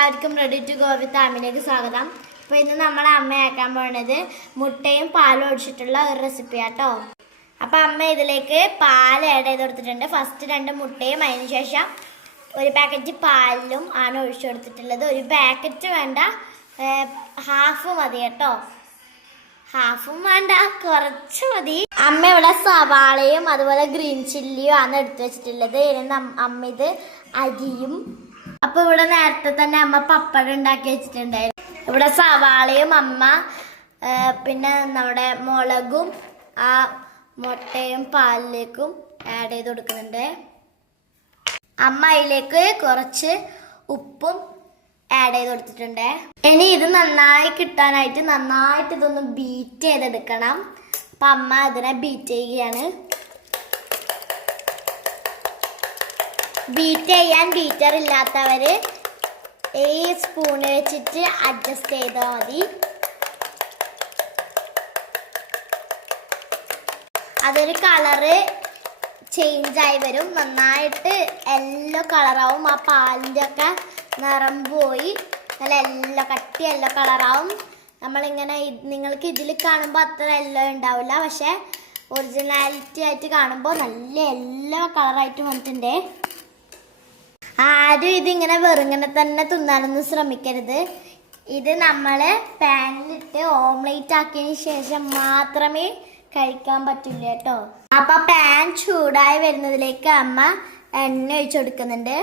എല്ലാവർക്കും ready to go with അമ്മിലേക്ക് സ്വാഗതം. അപ്പോൾ ഇന്ന് നമ്മളെ അമ്മയാക്കാൻ പോകുന്നത് മുട്ടയും പാലും ഒഴിച്ചിട്ടുള്ള ഒരു റെസിപ്പി ആട്ടോ. അപ്പോൾ അമ്മ ഇതിലേക്ക് പാൽ ആഡ് ചെയ്ത് കൊടുത്തിട്ടുണ്ട്. ഫസ്റ്റ് 2 മുട്ടയും അതിന് ശേഷം 1 പാക്കറ്റ് പാലിലും ആണ് ഒഴിച്ചു കൊടുത്തിട്ടുള്ളത്. 1 പാക്കറ്റ് വേണ്ട, ഹാഫ് മതി കേട്ടോ. ഹാഫും വേണ്ട, കുറച്ച് മതി. അമ്മ ഇവിടെ സവാളയും അതുപോലെ ഗ്രീൻ ചില്ലിയും ആണ് എടുത്തു വെച്ചിട്ടുള്ളത്. ഇനി അമ്മ ഇത് അരിയും. അപ്പൊ ഇവിടെ നേരത്തെ തന്നെ അമ്മ പപ്പടം ഉണ്ടാക്കി വെച്ചിട്ടുണ്ടായിരുന്നു. ഇവിടെ സവാളയും അമ്മ പിന്നെ നമ്മുടെ മുളകും ആ മുട്ടയും പാലിലേക്കും ആഡ് ചെയ്ത് കൊടുക്കുന്നുണ്ട്. അമ്മ അതിലേക്ക് കുറച്ച് ഉപ്പും ആഡ് ചെയ്ത് കൊടുത്തിട്ടുണ്ട്. ഇനി ഇത് നന്നായി കിട്ടാനായിട്ട് നന്നായിട്ട് ഇതൊന്ന് ബീറ്റ് ചെയ്തെടുക്കണം. അപ്പൊ അമ്മ അതിനെ ബീറ്റ് ചെയ്യുകയാണ്. ബീറ്റ് ചെയ്യാൻ ബീറ്റർ ഇല്ലാത്തവര് ഈ സ്പൂണ് വെച്ചിട്ട് അഡ്ജസ്റ്റ് ചെയ്താൽ മതി. അതൊരു കളറ് ചേഞ്ച് ആയി വരും. നന്നായിട്ട് യെല്ലോ കളറാവും. ആ പാലിൻ്റെ ഒക്കെ നിറം പോയി നല്ല യെല്ലോ, കട്ടി യെല്ലോ കളറാവും. നമ്മളിങ്ങനെ നിങ്ങൾക്ക് ഇതിൽ കാണുമ്പോൾ അത്ര യെല്ലോ ഉണ്ടാവില്ല, പക്ഷെ ഒറിജിനാലിറ്റി ആയിട്ട് കാണുമ്പോൾ നല്ല യെല്ലോ കളറായിട്ട് വന്നിട്ടുണ്ട്. ആരും ഇതിങ്ങനെ വെറുങ്ങനെ തന്നെ തിന്നാനൊന്നും ശ്രമിക്കരുത്. ഇത് നമ്മൾ പാനിലിട്ട് ഓംലേറ്റ് ആക്കിയതിന് ശേഷം മാത്രമേ കഴിക്കാൻ പറ്റില്ല കേട്ടോ. അപ്പൊ പാൻ ചൂടായി വരുന്നതിലേക്ക് അമ്മ എണ്ണ ഒഴിച്ചു കൊടുക്കുന്നുണ്ട്.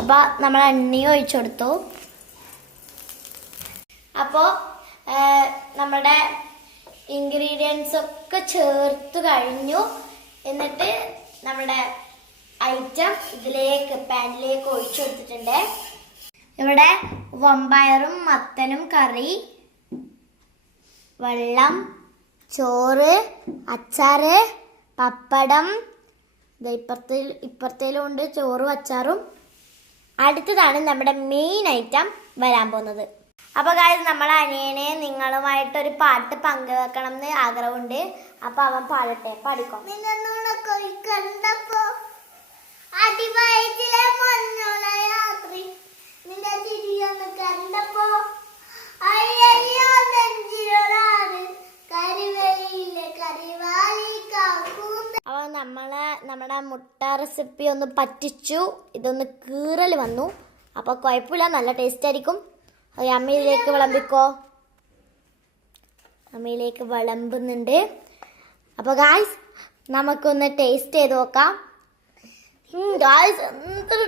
അപ്പൊ നമ്മൾ എണ്ണയും ഒഴിച്ചു കൊടുത്തു. അപ്പോൾ നമ്മുടെ ഇൻഗ്രീഡിയൻസ് ഒക്കെ ചേർത്ത് കഴിഞ്ഞു. എന്നിട്ട് നമ്മുടെ ഐറ്റം ഇതിലേക്ക് പാനിലേക്ക് ഒഴിച്ചു കൊടുത്തിട്ടുണ്ട്. ഇവിടെ വമ്പയറും മത്തനും കറി, വെള്ളം, ചോറ്, അച്ചാറ്, പപ്പടം, ഇപ്പുറത്തേലും ഉണ്ട് ചോറും അച്ചാറും. അടുത്തതാണ് നമ്മുടെ മെയിൻ ഐറ്റം വരാൻ പോകുന്നത്. അപ്പോൾ ഗായ്സ്, നമ്മളെ അനിയനെ നിങ്ങളുമായിട്ടൊരു പാട്ട് പങ്കുവെക്കണം എന്ന് ആഗ്രഹമുണ്ട്. അപ്പൊ അവൻ പാടട്ടെ, പാടിക്കോ. അടിവയറ്റിലെ മഞ്ഞുള്ള രാത്രി നിന്റെ ചിരിയൊന്ന് കണ്ടപ്പോ അയ്യോ നെഞ്ചിലൊരാട് കരിവെയിലെ കരിവാലി കാക്കൂന്ത. അപ്പൊ നമ്മുടെ മുട്ട റെസിപ്പി ഒന്ന് പറ്റിച്ചു. ഇതൊന്ന് കീറൽ വന്നു. അപ്പൊ കുഴപ്പമില്ല, നല്ല ടേസ്റ്റ് ആയിരിക്കും. അമ്മയിലേക്ക് വിളമ്പിക്കോ. അമ്മയിലേക്ക് വിളമ്പുന്നുണ്ട്. അപ്പൊ ഗായ്സ്, നമുക്കൊന്ന് ടേസ്റ്റ് ചെയ്ത് നോക്കാം. ഗായ്സ്, എന്തൊരു